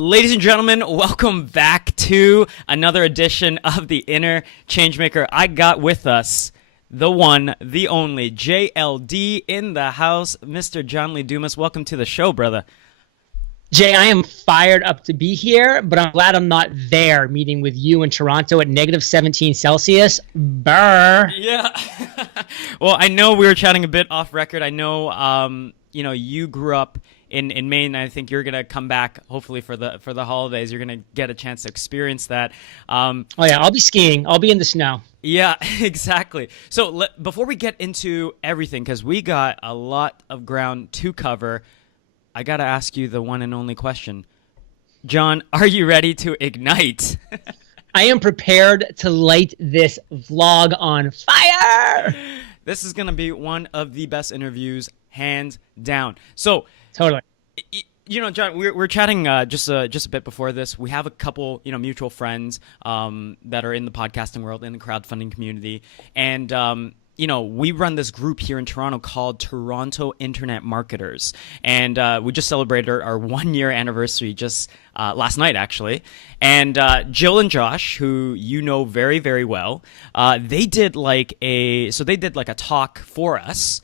Ladies and gentlemen, welcome back to another edition of the Inner Changemaker. I got with us the one, the only, JLD in the house, Mr. John Lee Dumas. Welcome to the show, brother. Jay, I am fired up to be here, but I'm glad I'm not there meeting with you in Toronto at -17 Celsius. Brr. Yeah. Well, I know we were chatting a bit off record. I know, you grew up in Maine. I think you're gonna come back hopefully for the holidays. You're gonna get a chance to experience that. Oh yeah, I'll be skiing. I'll be in the snow. Yeah, exactly. So before we get into everything, because we got a lot of ground to cover, I gotta ask you the one and only question. John, are you ready to ignite? I am prepared to light this vlog on fire. This is gonna be one of the best interviews, hands down. So totally. John, we're chatting just a bit before this. We have a couple, mutual friends that are in the podcasting world, in the crowdfunding community, and we run this group here in Toronto called Toronto Internet Marketers, and we just celebrated our 1-year anniversary just last night, actually. And Jill and Josh, who you know very, very well, they did like a talk for us.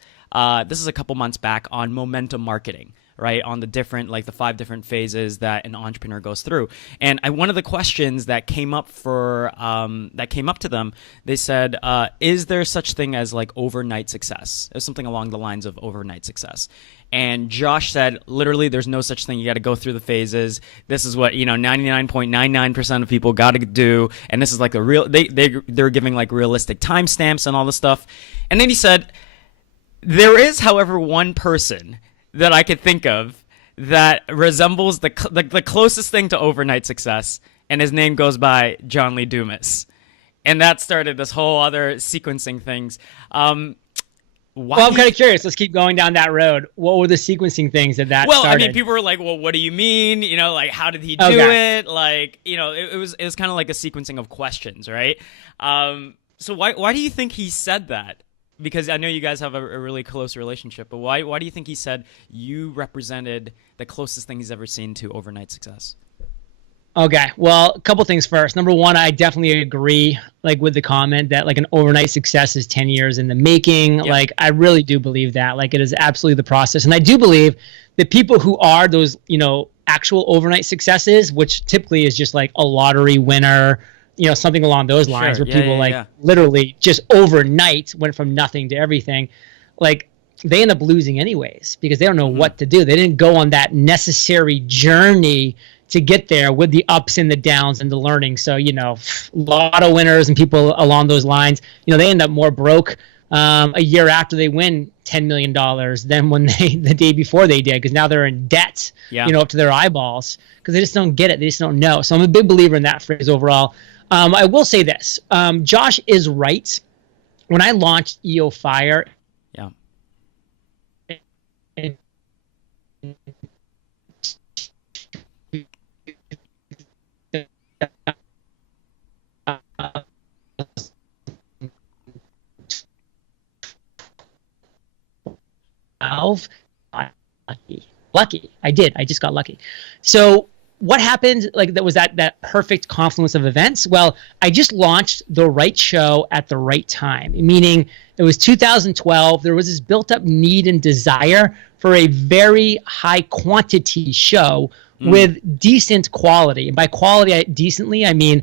This is a couple months back on momentum marketing, right? On the the 5 different phases that an entrepreneur goes through. And one of the questions that came up to them, they said, is there such thing as like overnight success? It was something along the lines of overnight success. And Josh said, literally, there's no such thing. You got to go through the phases. This is what 99.99% of people got to do. And this is like they're giving like realistic timestamps and all this stuff. And then he said, there is, however, one person that I could think of that resembles the closest thing to overnight success, and his name goes by John Lee Dumas. And that started this whole other sequencing things. Well, I'm kind of curious. Let's keep going down that road. What were the sequencing things that started? I mean, people were like, well, what do you mean? Like, how did he do it? Like, it was kind of like a sequencing of questions, right? So why do you think he said that? Because I know you guys have a really close relationship, but why do you think he said you represented the closest thing he's ever seen to overnight success? Okay, well, a couple things first. Number one, I definitely agree with the comment that an overnight success is 10 years in the making. Yep. I really do believe that. It is absolutely the process. And I do believe that people who are those, actual overnight successes, which typically is just a lottery winner, something along those lines, where people literally just overnight went from nothing to everything. They end up losing anyways because they don't know what to do. They didn't go on that necessary journey to get there with the ups and the downs and the learning. So, lotto winners and people along those lines, they end up more broke a year after they win $10 million than when the day before they did, because now they're in debt, up to their eyeballs because they just don't get it. They just don't know. So I'm a big believer in that phrase overall. I will say this. Josh is right. When I launched EOFire, lucky. I did. I just got lucky. So what happened, that was that perfect confluence of events? Well, I just launched the right show at the right time, meaning it was 2012. There was this built-up need and desire for a very high quantity show with decent quality. And by quality, decently, I mean,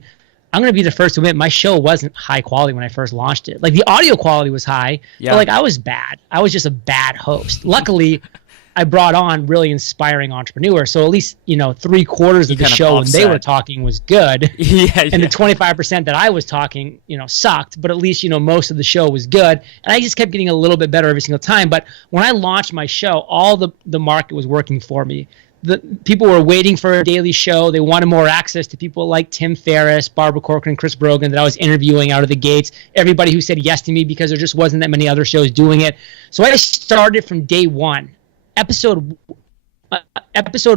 I'm going to be the first to admit my show wasn't high quality when I first launched it. The audio quality was high, but I was bad. I was just a bad host. Luckily, I brought on really inspiring entrepreneurs. So at least, 3/4 of the show when they were talking was good. And the 25% that I was talking, sucked. But at least, most of the show was good. And I just kept getting a little bit better every single time. But when I launched my show, all the market was working for me. The people were waiting for a daily show. They wanted more access to people like Tim Ferriss, Barbara Corcoran, Chris Brogan that I was interviewing out of the gates. Everybody who said yes to me because there just wasn't that many other shows doing it. So I started from day one. Episode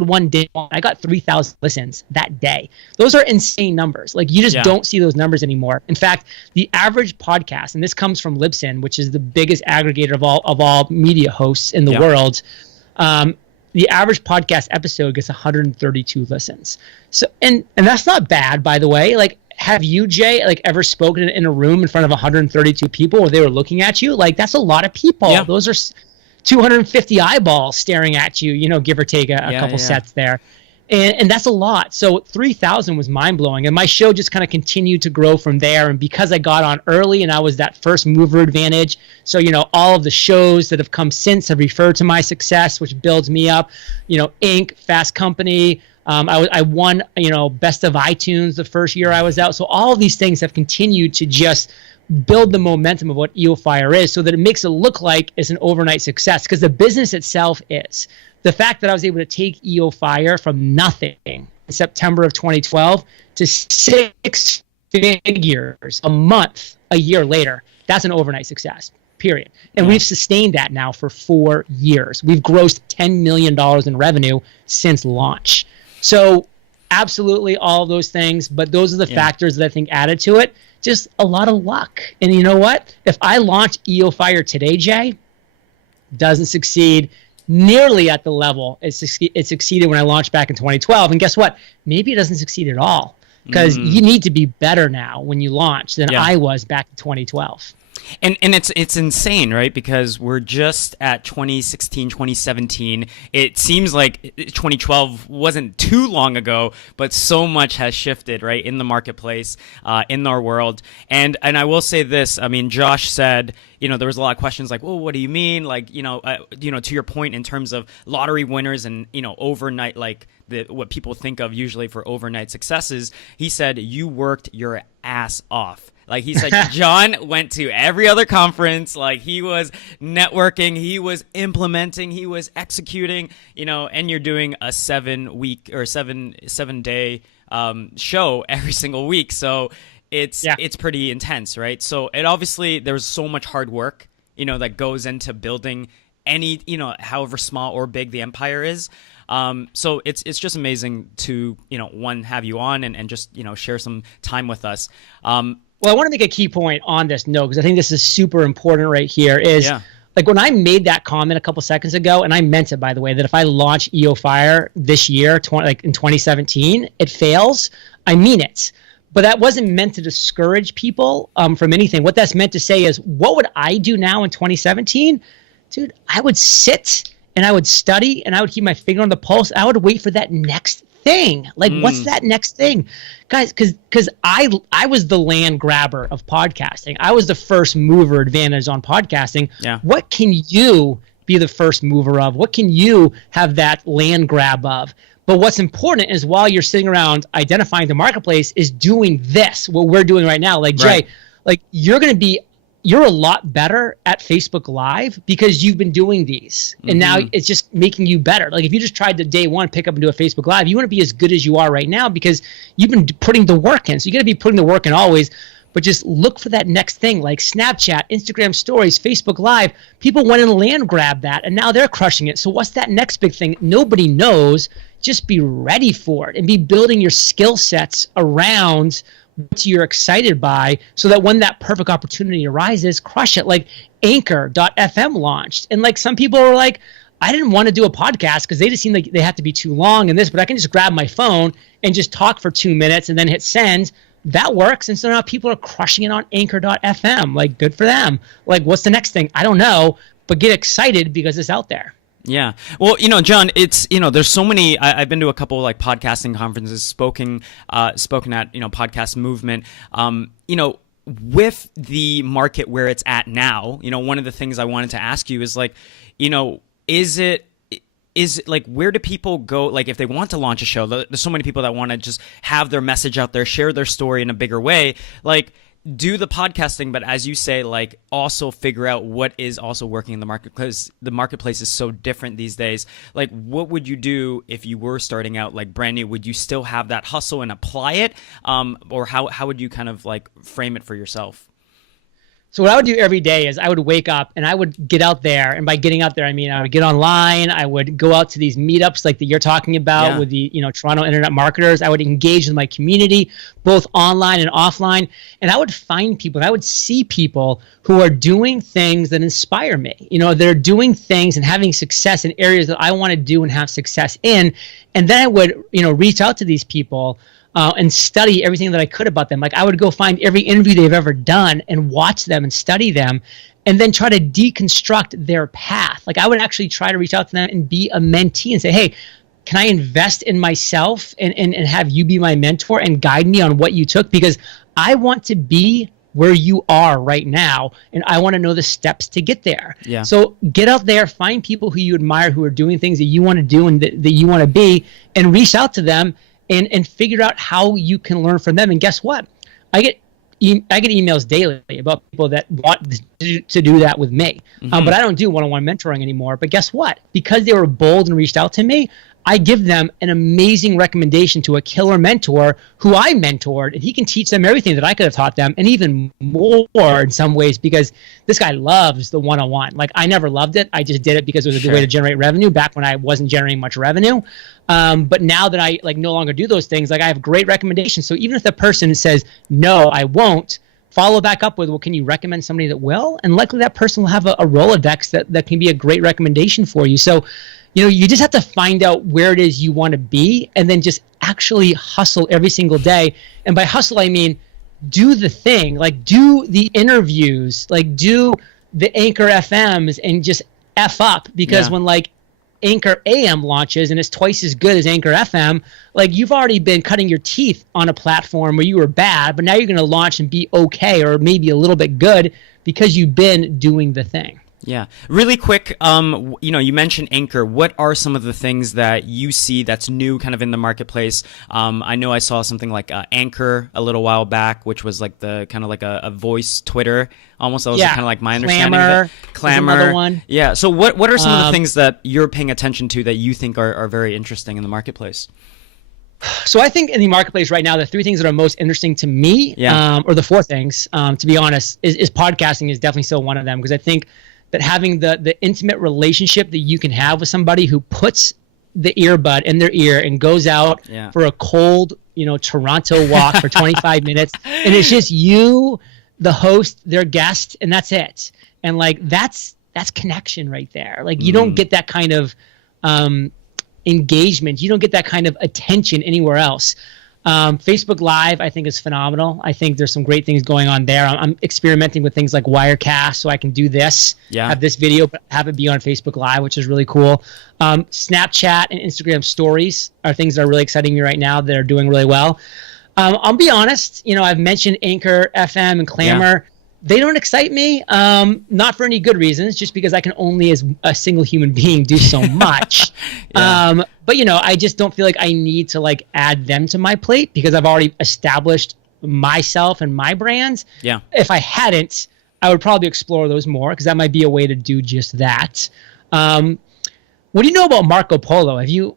1, day 1, I got 3,000 listens that day. Those are insane numbers. You just don't see those numbers anymore. In fact, the average podcast, and this comes from Libsyn, which is the biggest aggregator of all media hosts in the world, the average podcast episode gets 132 listens. So, and that's not bad, by the way. Like, have you, Jay, like ever spoken in a room in front of 132 people where they were looking at you? Like, that's a lot of people. Yeah. Those are 250 eyeballs staring at you, you know, give or take a couple sets there. And that's a lot. So 3,000 was mind-blowing. And my show just kind of continued to grow from there. And because I got on early and I was that first mover advantage, so, you know, all of the shows that have come since have referred to my success, which builds me up. You know, Inc., Fast Company. I won, you know, Best of iTunes the first year I was out. So all of these things have continued to just build the momentum of what EOFire is, so that it makes it look like it's an overnight success, because the business itself is. The fact that I was able to take EOFire from nothing in September of 2012 to 6 figures a year later, that's an overnight success, period. And we've sustained that now for 4 years. We've grossed $10 million in revenue since launch. So absolutely all of those things, but those are the factors that I think added to it. Just a lot of luck. And you know what? If I launch EOFire today, Jay, doesn't succeed nearly at the level it succeeded when I launched back in 2012. And guess what? Maybe it doesn't succeed at all, because you need to be better now when you launch than I was back in 2012. And it's insane, right? Because we're just at 2016, 2017. It seems like 2012 wasn't too long ago, but so much has shifted, right, in the marketplace, in our world. And I will say this. I mean, Josh said, you know, there was a lot of questions like, well, what do you mean? Like, you know, to your point in terms of lottery winners and, you know, overnight, like what people think of usually for overnight successes. He said, you worked your ass off. Like, he said, John went to every other conference. Like, he was networking, he was implementing, he was executing, you know, and you're doing a 7-week or seven day show every single week. So it's pretty intense, right? So it obviously, there's so much hard work, you know, that goes into building any, you know, however small or big the empire is. So it's just amazing to, you know, one, have you on and just, you know, share some time with us. Well, I want to make a key point on this note, because I think this is super important right here, is like when I made that comment a couple seconds ago, and I meant it, by the way, that if I launch EOFire this year, like in 2017, it fails, I mean it. But that wasn't meant to discourage people from anything. What that's meant to say is, what would I do now in 2017? Dude, I would sit and I would study and I would keep my finger on the pulse. I would wait for that next thing. Like, what's that next thing? Guys, because I was the land grabber of podcasting. I was the first mover advantage on podcasting. Yeah. What can you be the first mover of? What can you have that land grab of? But what's important is, while you're sitting around identifying the marketplace, is doing this, what we're doing right now. Like, Jay, like you're a lot better at Facebook Live because you've been doing these. And now it's just making you better. Like, if you just tried to day one pick up and do a Facebook Live, you wouldn't be as good as you are right now because you've been putting the work in. So you got to be putting the work in always. But just look for that next thing, like Snapchat, Instagram Stories, Facebook Live. People went and land grabbed that, and now they're crushing it. So what's that next big thing? Nobody knows. Just be ready for it and be building your skill sets around what you're excited by, so that when that perfect opportunity arises, crush it. Like Anchor.fm launched, and like some people were like, I didn't want to do a podcast because they just seemed like they had to be too long and this, but I can just grab my phone and just talk for 2 minutes and then hit send. That works. And so now people are crushing it on Anchor.fm. Like, good for them. Like, what's the next thing? I don't know, but get excited because it's out there. Yeah. Well, you know, John, it's, you know, there's so many, I've been to a couple like podcasting conferences, spoken at, you know, podcast movement, you know, with the market where it's at now. You know, one of the things I wanted to ask you is like, you know, is it like, where do people go? Like, if they want to launch a show, there's so many people that want to just have their message out there, share their story in a bigger way, like do the podcasting, but as you say, like also figure out what is also working in the market, because the marketplace is so different these days. Like, what would you do if you were starting out like brand new? Would you still have that hustle and apply it? Or how would you kind of like frame it for yourself? So what I would do every day is I would wake up and I would get out there. And by getting out there, I mean, I would get online. I would go out to these meetups like that you're talking about with the, Toronto internet marketers. I would engage with my community, both online and offline. And I would find people and I would see people who are doing things that inspire me. They're doing things and having success in areas that I want to do and have success in. And then I would, reach out to these people and study everything that I could about them. Like I would go find every interview they've ever done and watch them and study them and then try to deconstruct their path. Like I would actually try to reach out to them and be a mentee and say, hey, can I invest in myself and have you be my mentor and guide me on what you took? Because I want to be where you are right now, and I want to know the steps to get there. Yeah. So get out there, find people who you admire, who are doing things that you want to do and that you want to be, and reach out to them and figure out how you can learn from them. And guess what? I get emails daily about people that want to do that with me. But I don't do one-on-one mentoring anymore. But guess what? Because they were bold and reached out to me, I give them an amazing recommendation to a killer mentor who I mentored, and he can teach them everything that I could have taught them and even more in some ways, because this guy loves the one-on-one. Like I never loved it. I just did it because it was a good way to generate revenue back when I wasn't generating much revenue. But now that I no longer do those things, I have great recommendations. So even if the person says, no, I won't, follow back up with, well, can you recommend somebody that will? And likely that person will have a Rolodex that can be a great recommendation for you. So you just have to find out where it is you want to be and then just actually hustle every single day. And by hustle, I mean do the thing, like do the interviews, like do the Anchor FMs and just F up. Because when Anchor AM launches and it's twice as good as Anchor FM, you've already been cutting your teeth on a platform where you were bad, but now you're going to launch and be okay or maybe a little bit good because you've been doing the thing. Yeah. Really quick, you mentioned Anchor. What are some of the things that you see that's new kind of in the marketplace? I know I saw something like Anchor a little while back, which was like the kind of like a voice Twitter almost. That was kind of like my understanding of it. Clamor. Another one. Yeah. So what are some of the things that you're paying attention to that you think are very interesting in the marketplace? So I think in the marketplace right now, the three things that are most interesting to me, or the four things, to be honest, is podcasting is definitely still one of them, because I think that having the intimate relationship that you can have with somebody who puts the earbud in their ear and goes out for a cold, Toronto walk for 25 minutes, and it's just you, the host, their guest, and that's it. And that's connection right there. You don't get that kind of engagement. You don't get that kind of attention anywhere else. Facebook Live, I think, is phenomenal. I think there's some great things going on there. I'm experimenting with things like Wirecast, so I can do this, have this video, but have it be on Facebook Live, which is really cool. Snapchat and Instagram Stories are things that are really exciting me right now that are doing really well. I'll be honest, I've mentioned Anchor FM and Clamor. They don't excite me, not for any good reasons, just because I can only, as a single human being, do so much. But I just don't feel like I need to add them to my plate because I've already established myself and my brands. Yeah. If I hadn't, I would probably explore those more because that might be a way to do just that. What do you know about Marco Polo? Have you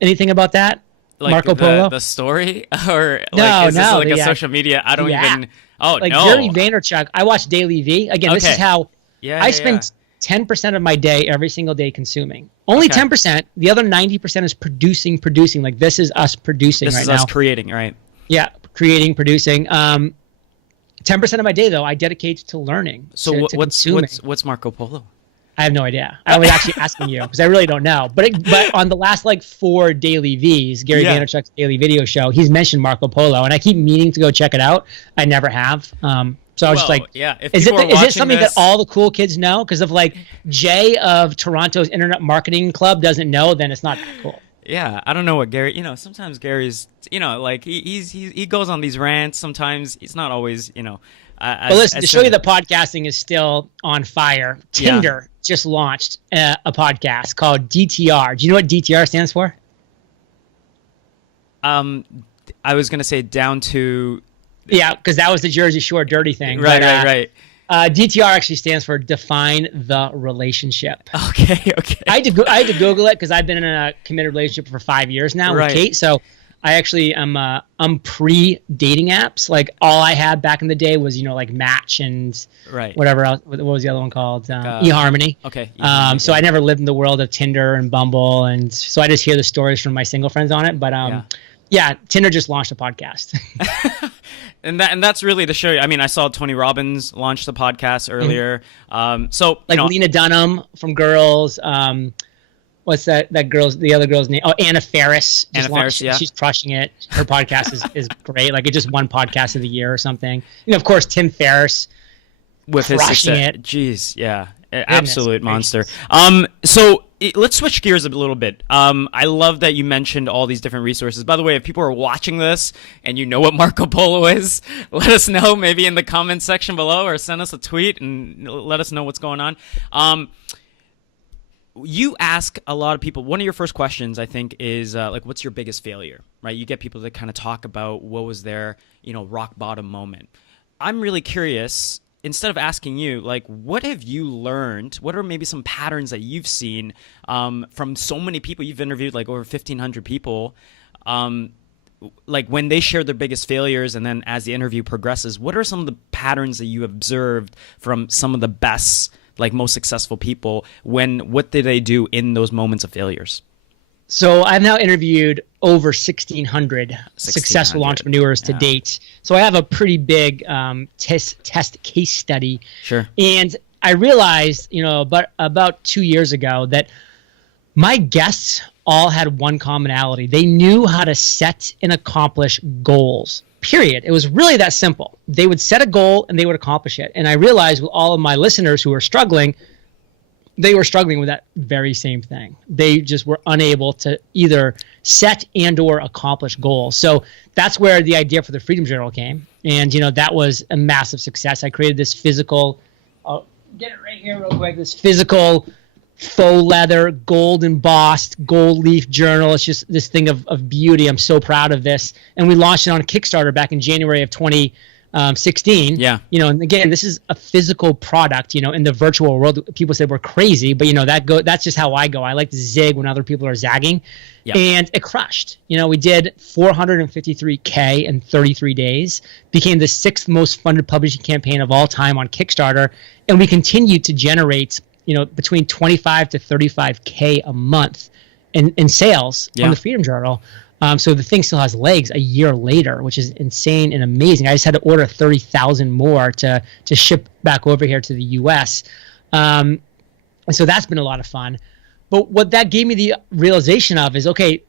anything about that? Marco Polo? The story? Or is this a social media? I don't even... Oh, no. Gary Vaynerchuk. I watch Daily V. Again, this is how I spend 10% of my day every single day consuming. Only 10%. The other 90% is producing. This is us producing right now. This is us creating, right? Yeah, creating, producing. 10% of my day, though, I dedicate to learning. So what's Marco Polo? I have no idea. I was actually asking you because I really don't know. But on the last 4 Daily V's, Gary Vaynerchuk's daily video show, he's mentioned Marco Polo, and I keep meaning to go check it out. I never have. So I was just like, is it something that all the cool kids know? Because if Jay of Toronto's Internet Marketing Club doesn't know, then it's not that cool. Yeah, I don't know what Gary. Sometimes Gary's, he goes on these rants. Sometimes it's not always, But listen, to show you that podcasting is still on fire, Tinder just launched a podcast called DTR. Do you know what DTR stands for? I was going to say down to... Yeah, because that was the Jersey Shore dirty thing. Right. DTR actually stands for Define the Relationship. Okay. I had to Google it because I've been in a committed relationship for 5 years now with Kate. So I actually I'm pre-dating apps. Like all I had back in the day was like Match and whatever else. What was the other one called? eHarmony. Okay. So I never lived in the world of Tinder and Bumble, and so I just hear the stories from my single friends on it. But yeah, Tinder just launched a podcast. And that's really to show you. I mean, I saw Tony Robbins launch the podcast earlier. So like Lena Dunham from Girls. What's that the other girl's name? Oh, Anna Faris. Anna Faris, yeah. She's crushing it. Her podcast is great. Like it just won podcast of the year or something. Of course, Tim Ferriss with his crushing success. it. Jeez, yeah. Absolute monster. So let's switch gears a little bit. I love that you mentioned all these different resources. By the way, if people are watching this and you know what Marco Polo is, let us know maybe in the comments section below, or send us a tweet and let us know what's going on. You ask a lot of people, one of your first questions, I think, is like, what's your biggest failure, right? You get people to kind of talk about what was their, rock bottom moment. I'm really curious, instead of asking you, like, what have you learned? What are maybe some patterns that you've seen from so many people? You've interviewed like over 1,500 people. Like when they share their biggest failures, and then as the interview progresses, what are some of the patterns that you observed from some of the best, like most successful people? What did they do in those moments of failures? So I've now interviewed over 1,600 successful entrepreneurs to date. So I have a pretty big test case study. Sure. And I realized, about 2 years ago that my guests all had one commonality. They knew how to set and accomplish goals. Period. It was really that simple. They would set a goal and they would accomplish it. And I realized with all of my listeners who were struggling, they were struggling with that very same thing. They just were unable to either set and or accomplish goals. So that's where the idea for the Freedom Journal came. And, that was a massive success. I created this physical, I'll get it right here real quick, this physical faux leather, gold embossed, gold leaf journal. It's just this thing of beauty. I'm so proud of this. And we launched it on Kickstarter back in January of 2016. Yeah. And again, this is a physical product. In the virtual world, people said we're crazy, but that's just how I go. I like to zig when other people are zagging. Yep. And it crushed. We did 453K in 33 days, became the 6th most funded publishing campaign of all time on Kickstarter, and we continued to generate between 25 to 35K a month in sales on the Freedom Journal. So the thing still has legs a year later, which is insane and amazing. I just had to order 30,000 more to ship back over here to the US. And so that's been a lot of fun. But what that gave me the realization of is, okay,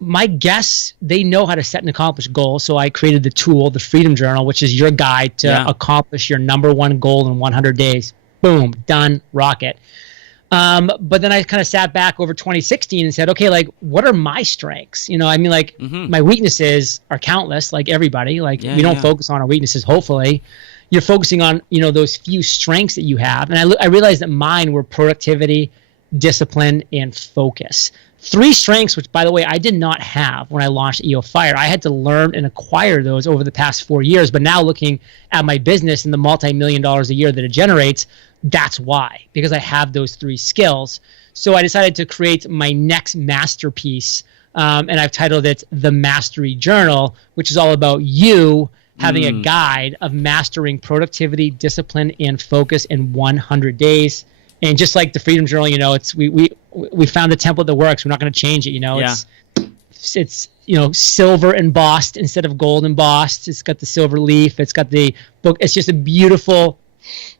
my guests, they know how to set and accomplish goals. So I created the tool, the Freedom Journal, which is your guide to accomplish your number one goal in 100 days. Boom, done, rocket. But then I kind of sat back over 2016 and said, okay, like, what are my strengths? My weaknesses are countless, like everybody. Like, we don't focus on our weaknesses, hopefully. You're focusing on, those few strengths that you have. And I realized that mine were productivity, discipline, and focus. 3 strengths, which, by the way, I did not have when I launched EOFire. I had to learn and acquire those over the past 4 years. But now looking at my business and the multi-million dollars a year that it generates, that's why, because I have those 3 skills. So I decided to create my next masterpiece, and I've titled it The Mastery Journal, which is all about you having a guide of mastering productivity, discipline, and focus in 100 days. And just like the Freedom Journal, it's we found the template that works. We're not going to change it. It's silver embossed instead of gold embossed. It's got the silver leaf. It's got the book. It's just a beautiful,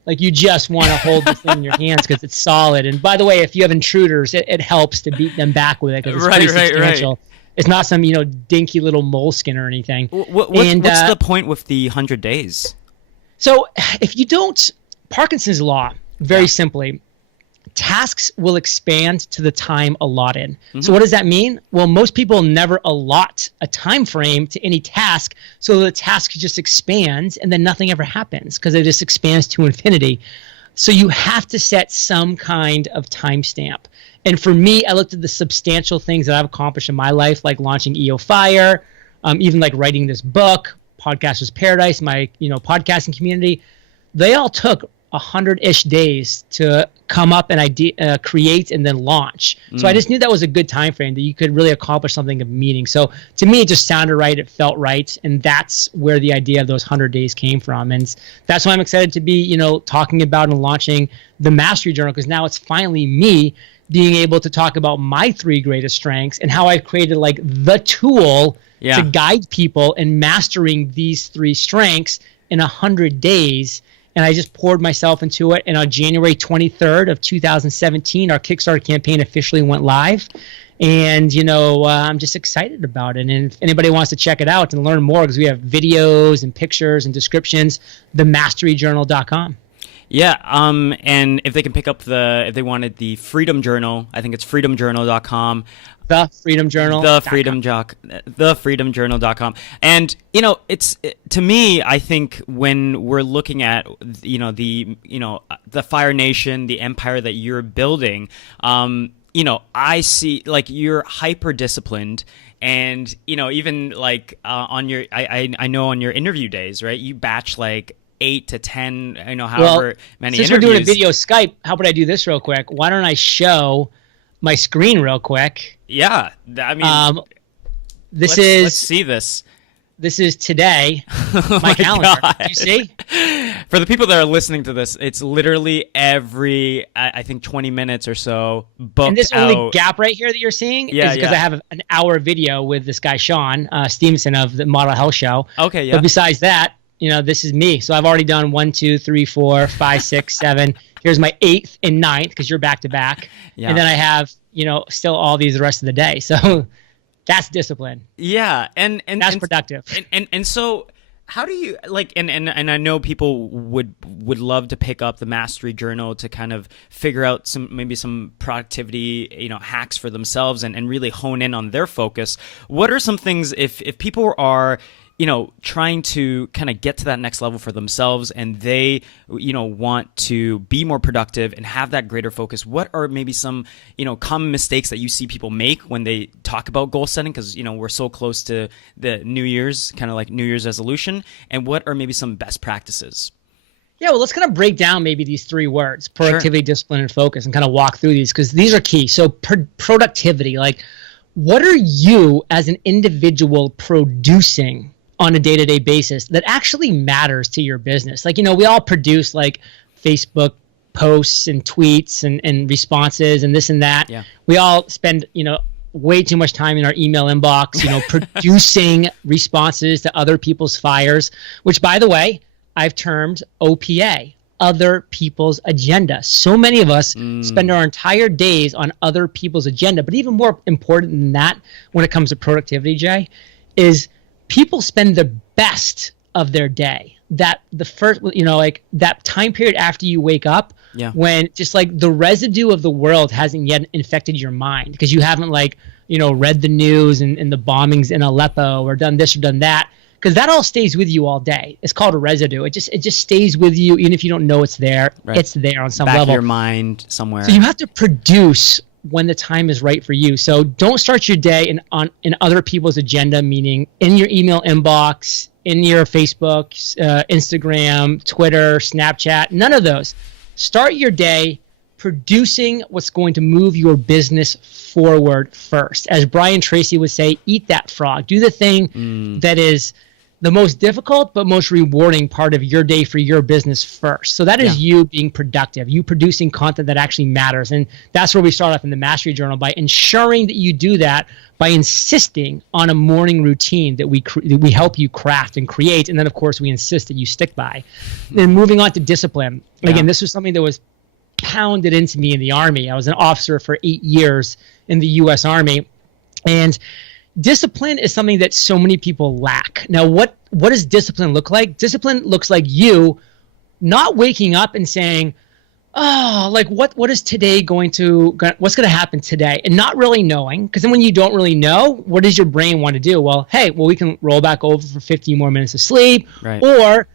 like, you just want to hold the thing in your hands because it's solid. And by the way, if you have intruders, it helps to beat them back with it because it's pretty substantial. Right. It's not some dinky little moleskin or anything. What's the point with the 100 days? So if you don't, Parkinson's law, very simply, tasks will expand to the time allotted. So what does that mean? Well, most people never allot a time frame to any task, so the task just expands and then nothing ever happens because it just expands to infinity. So you have to set some kind of timestamp. And for me, I looked at the substantial things that I've accomplished in my life, like launching EOFire, even like writing this book, Podcasters Paradise, my podcasting community. They all took 100-ish days to come up and create and then launch. So I just knew that was a good time frame that you could really accomplish something of meaning. So to me, it just sounded right. It felt right. And that's where the idea of those 100 days came from. And that's why I'm excited to be, talking about and launching the Mastery Journal, because now it's finally me being able to talk about my 3 greatest strengths and how I've created like the tool to guide people in mastering these 3 strengths in 100 days. And I just poured myself into it. And on January 23rd of 2017, our Kickstarter campaign officially went live. And, I'm just excited about it. And if anybody wants to check it out and learn more, because we have videos and pictures and descriptions, themasteryjournal.com. Yeah, and if they can pick up if they wanted the Freedom Journal, I think it's freedomjournal.com. thefreedomjournal.com. And to me, I think when we're looking at the Fire Nation, the empire that you're building, I see like you're hyper disciplined. And even like on your I know on your interview days, right, you batch like 8 to 10, however many since interviews. We're doing a video Skype, how about I do this real quick? Why don't I show my screen real quick? Yeah, I mean, let's see this. This is today, my calendar. God. Do you see? For the people that are listening to this, it's literally every, I think, 20 minutes or so booked And this out. only gap right here that you're seeing is because I have an hour video with this guy, Sean Stevenson of the Model Health Show. Okay, yeah. But besides that, this is me. So I've already done 1, 2, 3, 4, 5, 6, 7. Here's my 8th and 9th because you're back to back. And then I have, still all these the rest of the day. So that's discipline. Yeah. And that's productive. And so how do you and I know people would love to pick up the Mastery Journal to kind of figure out some productivity, hacks for themselves and really hone in on their focus. What are some things if people are trying to kind of get to that next level for themselves and they, want to be more productive and have that greater focus? What are maybe some, common mistakes that you see people make when they talk about goal setting? Because, we're so close to the New Year's, kind of like New Year's resolution. And what are maybe some best practices? Yeah, well, let's kind of break down maybe these 3 words, productivity, discipline, and focus, and kind of walk through these because these are key. So productivity, like what are you as an individual producing on a day-to-day basis that actually matters to your business? Like, we all produce like Facebook posts and tweets and responses and this and that. Yeah. We all spend, way too much time in our email inbox, producing responses to other people's fires, which, by the way, I've termed OPA, other people's agenda. So many of us spend our entire days on other people's agenda. But even more important than that, when it comes to productivity, Jay, is people spend the best of their day. That the first, like that time period after you wake up, when just like the residue of the world hasn't yet infected your mind because you haven't read the news and the bombings in Aleppo or done this or done that, because that all stays with you all day. It's called a residue. It just stays with you even if you don't know it's there. Right. It's there on some level. Back of your mind somewhere. So you have to produce when the time is right for you. So don't start your day in other people's agenda, meaning in your email inbox, in your Facebook, Instagram, Twitter, Snapchat, none of those. Start your day producing what's going to move your business forward first. As Brian Tracy would say, eat that frog. Do the thing that is the most difficult but most rewarding part of your day for your business first. So that is you being productive, you producing content that actually matters. And that's where we start off in the Mastery Journal, by ensuring that you do that by insisting on a morning routine that we help you craft and create. And then, of course, we insist that you stick by. Then moving on to discipline. Again, this was something that was pounded into me in the Army. I was an officer for 8 years in the U.S. Army. And discipline is something that so many people lack. Now, what does discipline look like? Discipline looks like you not waking up and saying, oh, like what is today what's going to happen today? And not really knowing, because then when you don't really know, what does your brain want to do? Well, we can roll back over for 15 more minutes of sleep. Right. Or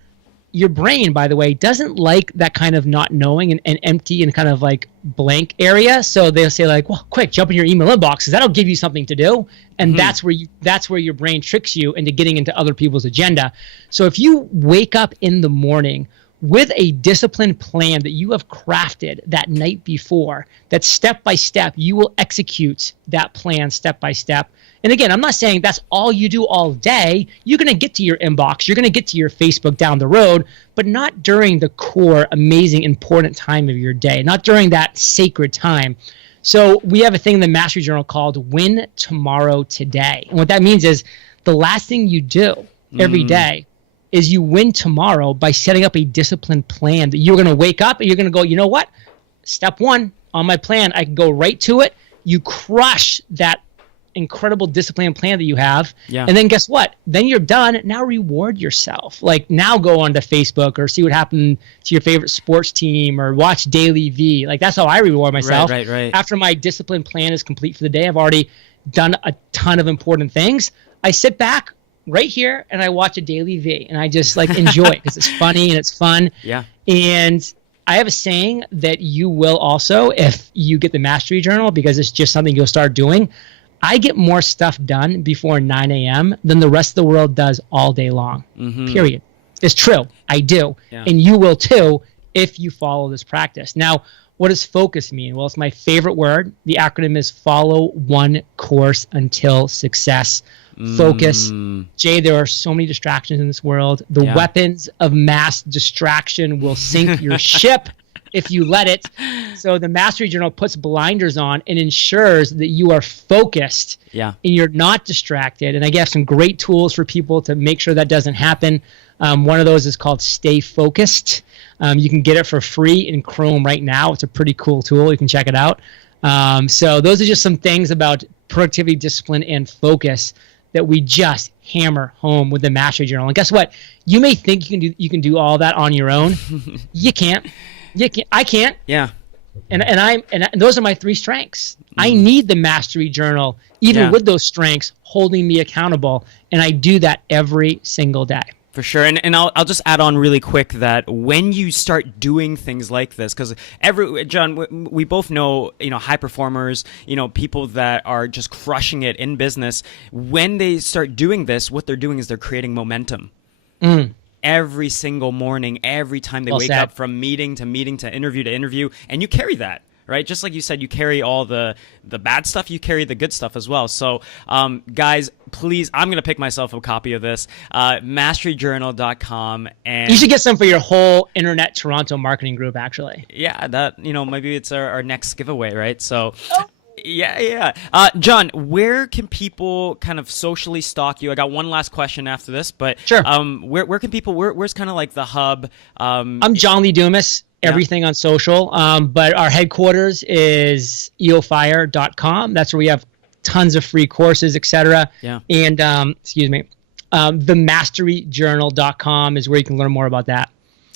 your brain, by the way, doesn't like that kind of not knowing and empty and kind of like blank area. So they'll say like, well, quick, jump in your email inbox because that'll give you something to do. And that's where your brain tricks you into getting into other people's agenda. So if you wake up in the morning with a disciplined plan that you have crafted that night before, that step by step, you will execute that plan step by step. And again, I'm not saying that's all you do all day. You're going to get to your inbox. You're going to get to your Facebook down the road, but not during the core, amazing, important time of your day, not during that sacred time. So we have a thing in the Mastery Journal called Win Tomorrow Today. And what that means is the last thing you do every day is you win tomorrow by setting up a disciplined plan that you're going to wake up and you're going to go, you know what? Step one on my plan, I can go right to it. You crush that incredible disciplined plan that you have. Yeah. And then guess what? Then you're done. Now reward yourself. Like now go onto Facebook or see what happened to your favorite sports team or watch Daily V. Like that's how I reward myself. Right. After my disciplined plan is complete for the day, I've already done a ton of important things. I sit back right here and I watch a Daily V and I just like enjoy it because it's funny and it's fun. Yeah. And I have a saying that you will also, if you get the Mastery Journal, because it's just something you'll start doing. I get more stuff done before 9 a.m. than the rest of the world does all day long, period. It's true. I do. Yeah. And you will too if you follow this practice. Now, what does focus mean? Well, it's my favorite word. The acronym is follow one course until success. Focus. Jay, there are so many distractions in this world. The weapons of mass distraction will sink your ship if you let it. So the Mastery Journal puts blinders on and ensures that you are focused and you're not distracted. And I have some great tools for people to make sure that doesn't happen. One of those is called Stay Focused. You can get it for free in Chrome right now. It's a pretty cool tool. You can check it out. So those are just some things about productivity, discipline, and focus that we just hammer home with the Mastery Journal. And guess what? You may think you can do all that on your own. You can't. I can't. Yeah. And those are my three strengths. I need the Mastery Journal, even with those strengths, holding me accountable. And I do that every single day. For sure. And I'll just add on really quick that when you start doing things like this, because John, we both know, high performers, people that are just crushing it in business, when they start doing this, what they're doing is they're creating momentum. Every single morning, every time they wake up from meeting to meeting to interview, and you carry that, right? Just like you said, you carry all the bad stuff, you carry the good stuff as well. So, guys, please, I'm going to pick myself a copy of this, masteryjournal.com. And you should get some for your whole Internet Toronto marketing group, actually. Yeah, that, maybe it's our next giveaway, right? So... Yeah. John, where can people kind of socially stalk you? I got one last question after this, but sure. Where can people? Where's kind of like the hub? I'm John Lee Dumas. Everything on social, but our headquarters is EOFire.com. That's where we have tons of free courses, etc. Yeah. And themasteryjournal.com is where you can learn more about that.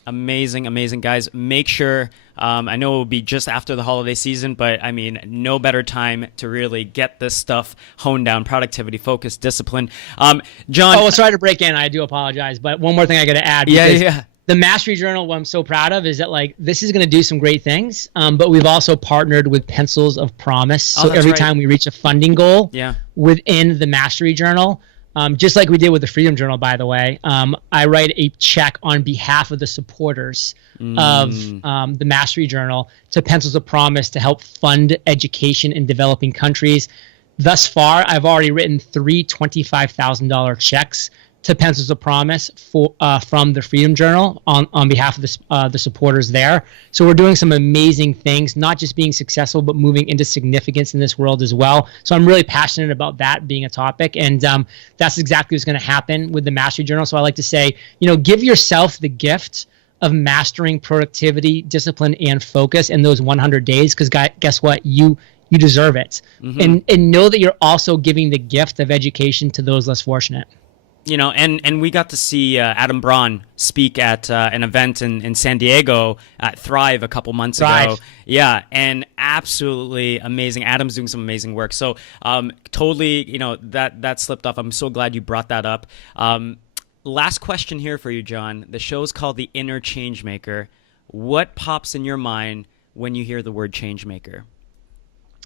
Amazing, guys. Make sure, I know it will be just after the holiday season, but I mean, no better time to really get this stuff honed down: productivity, focus, discipline. John. Oh, sorry to break in. I do apologize, but one more thing I got to add. Yeah. The Mastery Journal, what I'm so proud of is that this is going to do some great things, but we've also partnered with Pencils of Promise. So every time we reach a funding goal within the Mastery Journal, just like we did with the Freedom Journal, by the way, I write a check on behalf of the supporters of the Mastery Journal to Pencils of Promise to help fund education in developing countries. Thus far, I've already written 3 $25,000 checks to Pencils of Promise from the Freedom Journal on behalf of the supporters there. So we're doing some amazing things, not just being successful, but moving into significance in this world as well. So I'm really passionate about that being a topic, and that's exactly what's going to happen with the Mastery Journal. So I like to say, give yourself the gift of mastering productivity, discipline, and focus in those 100 days, because guess what? You deserve it. And know that you're also giving the gift of education to those less fortunate. And we got to see Adam Braun speak at an event in San Diego at Thrive a couple months ago. Yeah, and absolutely amazing. Adam's doing some amazing work. So totally, that slipped off. I'm so glad you brought that up. Last question here for you, John. The show's called The Inner Changemaker. What pops in your mind when you hear the word changemaker?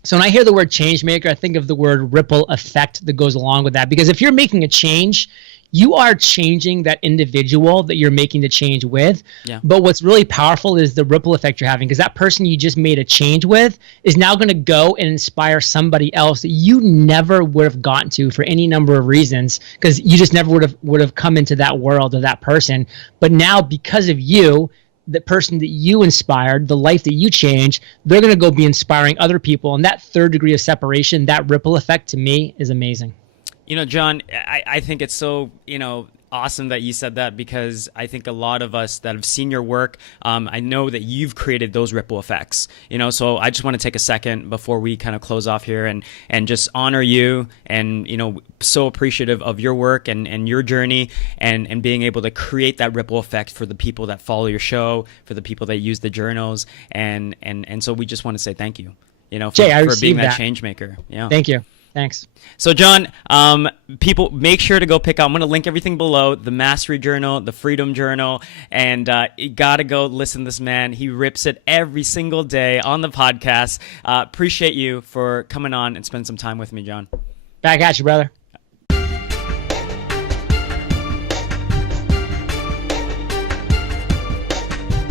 So when I hear the word change maker, I think of the word ripple effect that goes along with that. Because if you're making a change, you are changing that individual that you're making the change with. Yeah. But what's really powerful is the ripple effect you're having, because that person you just made a change with is now going to go and inspire somebody else that you never would have gotten to for any number of reasons, because you just never would have come into that world of that person. But now, because of you, the person that you inspired, the life that you changed, they're going to go be inspiring other people. And that third degree of separation, that ripple effect, to me is amazing. You know, John, I think it's so, awesome that you said that, because I think a lot of us that have seen your work, I know that you've created those ripple effects, so I just want to take a second before we kind of close off here and just honor you, and, so appreciative of your work and your journey, and being able to create that ripple effect for the people that follow your show, for the people that use the journals. And so we just want to say thank you, Jay, for being that change maker. Yeah. Thank you. Thanks. So, John, people, make sure to go pick out. I'm going to link everything below: the Mastery Journal, the Freedom Journal, and you got to go listen to this man. He rips it every single day on the podcast. Appreciate you for coming on and spending some time with me, John. Back at you, brother.